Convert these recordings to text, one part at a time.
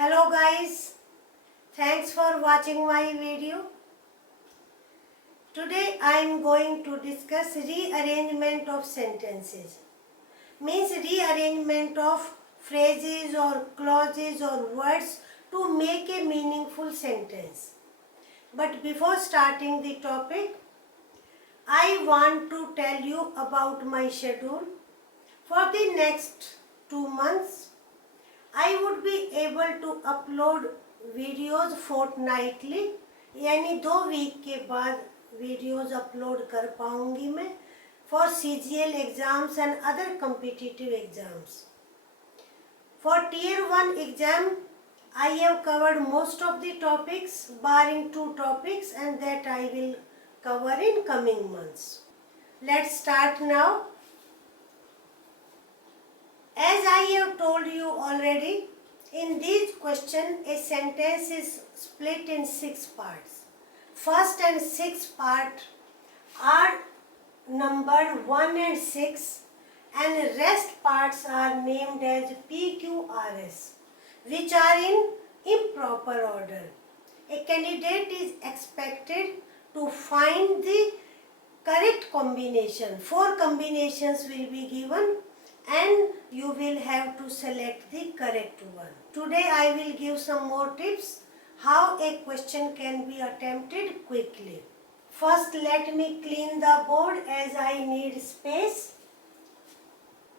Hello guys, thanks for watching my video. Today I am going to discuss rearrangement of sentences. Means rearrangement of phrases or clauses or words to make a meaningful sentence. But before starting the topic, I want to tell you about my schedule. For the next 2 months, I would be able to upload videos fortnightly, यानी 2 week के बाद videos upload कर पाऊँगी मैं for CGL exams and other competitive exams. For Tier 1 exam, I have covered most of the topics barring 2 topics and that I will cover in coming months. Let's start now. As I have told you already, in this question a sentence is split in 6 parts. First and 6th part are numbered 1 and 6 and rest parts are named as PQRS, which are in improper order. A candidate is expected to find the correct combination. 4 combinations will be given and you will have to select the correct one. Today I will give some more tips how a question can be attempted quickly. First let me clean the board as I need space.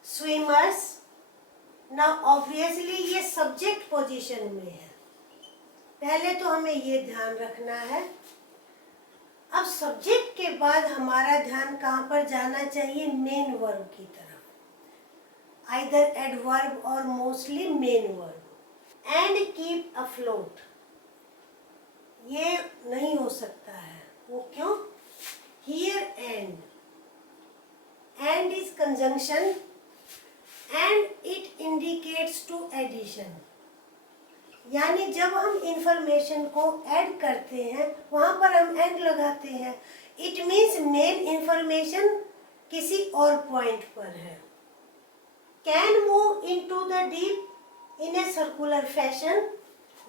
Swimmers. Now obviously ये subject position में है. पहले तो हमें ये ध्यान रखना है. अब subject के बाद हमारा ध्यान कहाँ पर जाना चाहिए? main verb की तरफ. Either adverb or mostly main verb. And keep afloat. ये नहीं हो सकता है. वो क्यों? Here and is conjunction and it indicates to addition. यानी जब हम इंफॉर्मेशन को ऐड करते हैं वहाँ पर हम एंड लगाते हैं. It means मेन इंफॉर्मेशन किसी और पॉइंट पर है. Can move into the deep in a circular fashion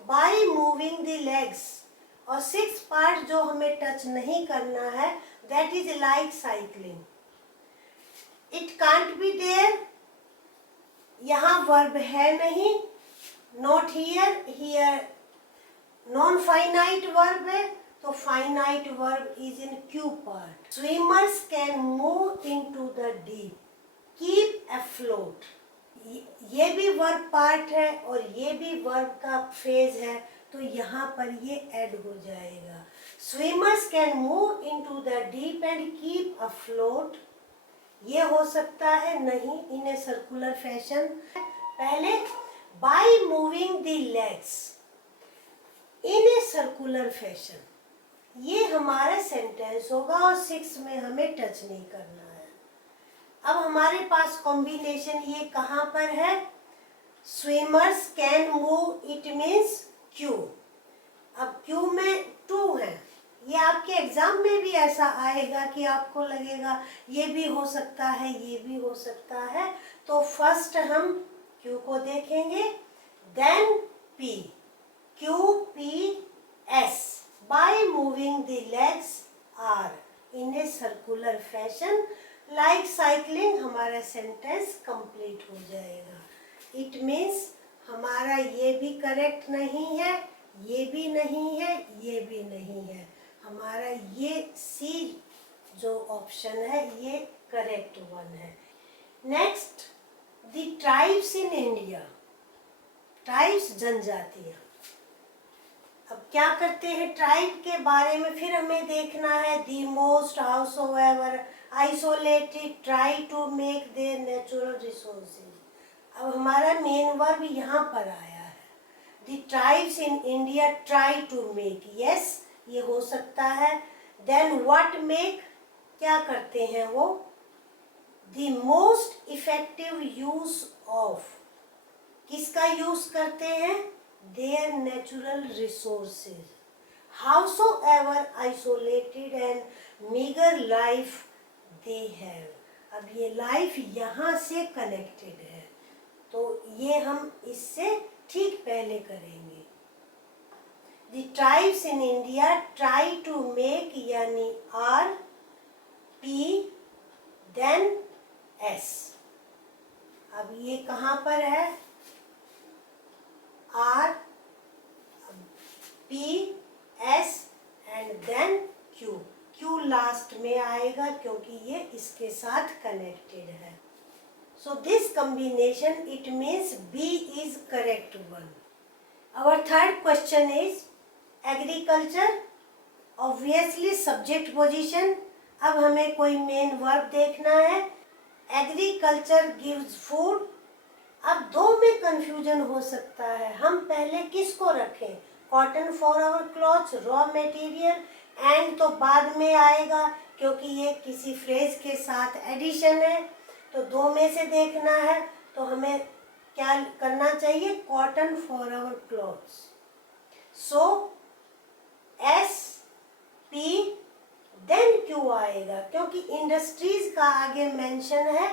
by moving the legs. और 6 part जो हमें टच नहीं करना है that is like cycling. It can't be there. यहाँ verb है नहीं. Not here. Here non-finite verb है तो finite verb is in Q part. Swimmers can move into the deep. Keep afloat. ये भी वर्ब पार्ट है और ये भी वर्ब का फ्रेज है तो यहाँ पर ये ऐड हो जाएगा. Swimmers can move into the deep and keep afloat. ये हो सकता है नहीं in a circular fashion. पहले by moving the legs in a circular fashion. ये हमारा सेंटेंस होगा और 6 में हमें टच नहीं करना है. अब हमारे पास कॉम्बिनेशन ये कहाँ पर है? Swimmers can move, it means Q. अब क्यू में 2 है. ये आपके एग्जाम में भी ऐसा आएगा कि आपको लगेगा ये भी हो सकता है ये भी हो सकता है. तो फर्स्ट हम क्यू को देखेंगे. Then P. Q P S. By moving the legs are in a circular fashion like cycling. हमारा सेंटेंस कंप्लीट हो जाएगा. इट मीन्स हमारा ये भी करेक्ट नहीं है, ये भी नहीं है, ये भी नहीं है. हमारा ये सी जो ऑप्शन है ये करेक्ट वन है. Next the tribes in India. Tribes जनजातियाँ. अब क्या करते हैं ट्राइब के बारे में फिर हमें देखना है. The most howsoever isolated try to make their natural resources. अब हमारा मेन वर्ब यहाँ पर आया है. The tribes in India try to make. Yes ये हो सकता है. Then what make. क्या करते हैं वो? The most effective use of. किसका यूज करते हैं? Their natural resources. Howsoever isolated and meager life they have. अब ये लाइफ यहाँ से कनेक्टेड है तो ये हम इससे ठीक पहले करेंगे। The tribes in India try to make यानी R, P, then S। अब ये कहाँ पर है? R, P, S and then Q। Q last में आएगा क्योंकि ये इसके साथ कनेक्टेड है। So this combination, it means B is correct one। Our third question is agriculture, obviously subject position। अब हमें कोई मेन वर्ब देखना है। Agriculture gives food. अब दो में कंफ्यूजन हो सकता है, हम पहले किसको रखें? Cotton for our clothes, raw material, and तो बाद में आएगा क्योंकि ये किसी फ्रेज के साथ एडिशन है, तो दो में से देखना है। तो हमें क्या करना चाहिए? Cotton for our clothes. So S P then Q आएगा क्योंकि इंडस्ट्रीज का आगे मेंशन है,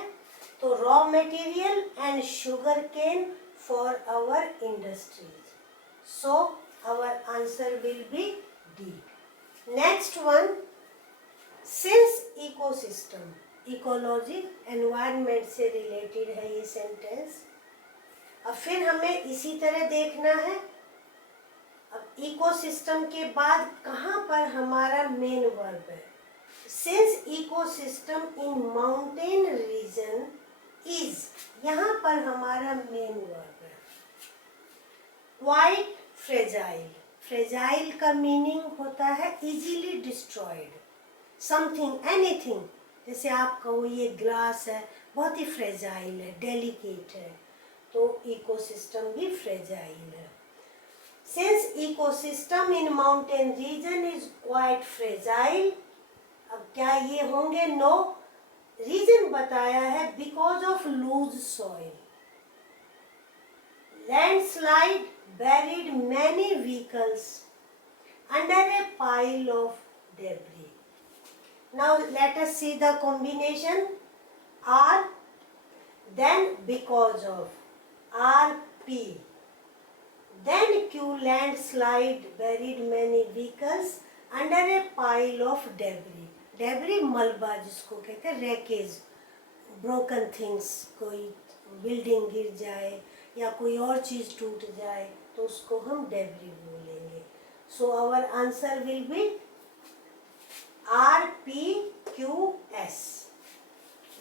तो raw material and sugar cane for our industries. So our answer will be D. Next one, since ecosystem, ecology environment से related है ये sentence. अब फिर हमें इसी तरह देखना है। अब इकोसिस्टम के बाद कहाँ पर हमारा मेन वर्ब है? Since ecosystem in mountain region is, यहाँ पर हमारा मेन वर्ब है। Quite fragile. फ्रेजाइल का मीनिंग होता है इजीली डिस्ट्रॉयड, समथिंग, एनीथिंग। जैसे आप कहो ये ग्लास है, बहुत ही फ्रेजाइल है, डेलिकेट है, तो इकोसिस्टम भी फ्रेजाइल है। Since ecosystem in mountain region is quite fragile, अब क्या ये होंगे? नो। रीजन बताया है because of loose soil, landslide buried many vehicles under a pile of debris। Now let us see the combination R, then because of R, P, then Q, landslide buried many vehicles under a pile of debris। debris मलबा जिसको कहते हैं, wreckage, broken things, कोई building गिर जाए या कोई और चीज़ टूट जाए तो उसको हम डेब्री बोलेंगे। So our answer will be R, P, Q, S।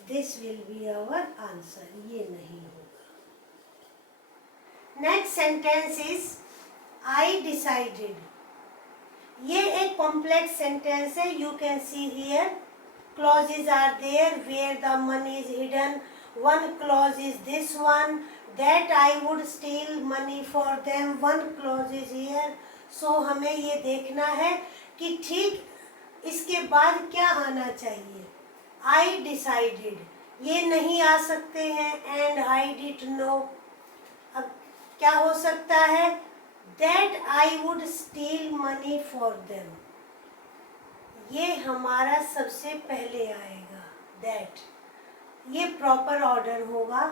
This will be our answer, ये नहीं होगा। Next sentence is I decided. ये एक कॉम्प्लेक्स सेंटेंस है। You can see here clauses are there where the money is hidden. One clause is this one, that I would steal money for them. One clause is here. So हमें ये देखना है कि ठीक इसके बाद क्या आना चाहिए। I decided, ये नहीं आ सकते हैं and I did know। अब क्या हो सकता है? That I would steal money for them। ये हमारा सबसे पहले आएगा दैट, ये प्रॉपर ऑर्डर होगा।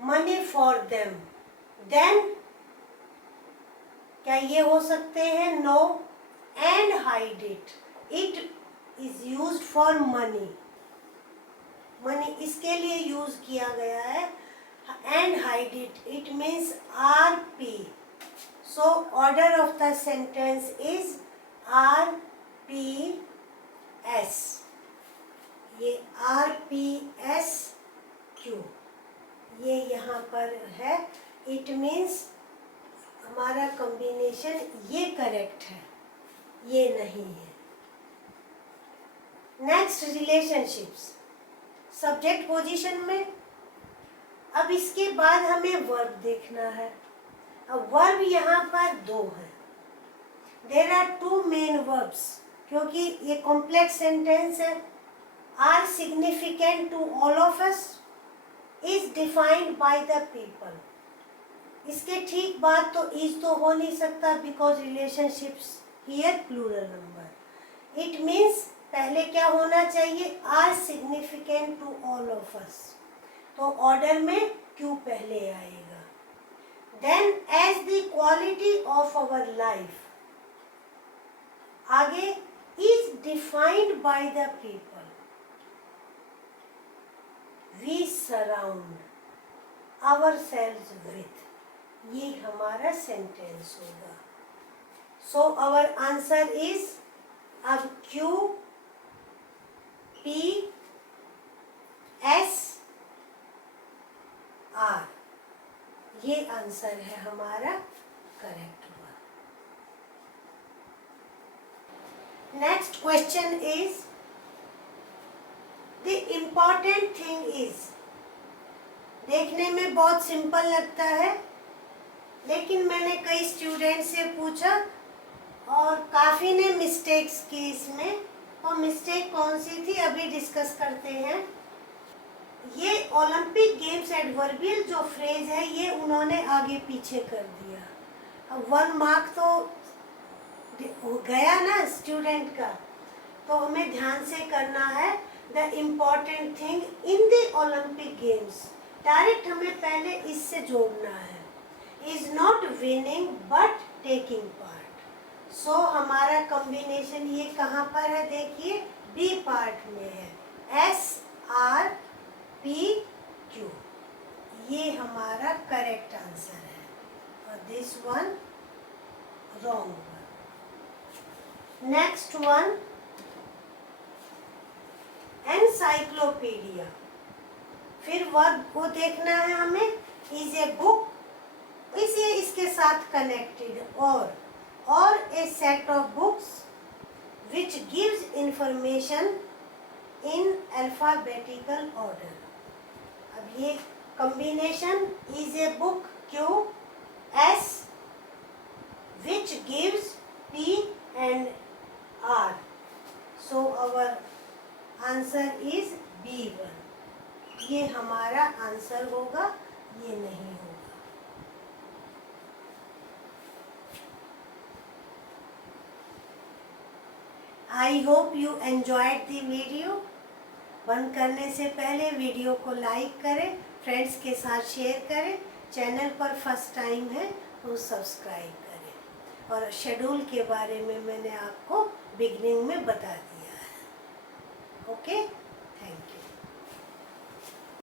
मनी फॉर देम, देन क्या ये हो सकते हैं? No. And hide it, it is used for money, money इसके लिए यूज किया गया है। And hide it, it means R P. So order of the sentence is R P S. ये आर पी एस क्यू, ये यहाँ पर है। इट मीन्स हमारा कॉम्बिनेशन ये करेक्ट है, ये नहीं है। नेक्स्ट, रिलेशनशिप्स, सब्जेक्ट पोजीशन में। अब इसके बाद हमें वर्ब देखना है। अब वर्ब यहाँ पर दो है। There are two main verbs, क्योंकि ये कॉम्प्लेक्स सेंटेंस है। Are significant to all of us, is defined by the people. इसके ठीक बाद तो इज तो हो नहीं सकता because relationships here plural number. It means पहले क्या होना चाहिए? Are significant to all of us, तो ऑर्डर में क्यू पहले आएगा। then as the quality of our life, आगे is defined by the people we surround ourselves with. ये हमारा सेंटेंस होगा. So our answer is अब Q P S R, ये आंसर है हमारा करेक्ट हुआ. Next question is the important thing is. देखने में बहुत सिंपल लगता है, लेकिन मैंने कई स्टूडेंट से पूछा और काफ़ी ने मिस्टेक्स की इसमें. और मिस्टेक कौन सी थी अभी डिस्कस करते हैं. ये ओलंपिक गेम्स एडवर्बियल जो फ्रेज है ये उन्होंने आगे पीछे कर दिया. अब 1 मार्क तो हो गया ना स्टूडेंट का, तो हमें ध्यान से करना है. The important thing in the Olympic games, direct हमें पहले इससे जोड़ना है. Is not winning but taking part. So हमारा कॉम्बिनेशन ये कहाँ पर है देखिए, बी पार्ट में है. SR P Q, ये हमारा करेक्ट आंसर है. और this one wrong one. Next one encyclopedia. फिर वर्ब को देखना है हमें. इज ए बुक, इसे इसके साथ कनेक्टेड. और a set of books which gives information in alphabetical order. अब ये combination is a book Q S which gives P and R. So our answer is B1. ये हमारा आंसर होगा, ये नहीं होगा. I hope you enjoyed the video. बंद करने से पहले वीडियो को लाइक करें, फ्रेंड्स के साथ शेयर करें. चैनल पर फर्स्ट टाइम है तो सब्सक्राइब करें. और शेड्यूल के बारे में मैंने आपको बिगनिंग में बता दिया है. Okay, thank you.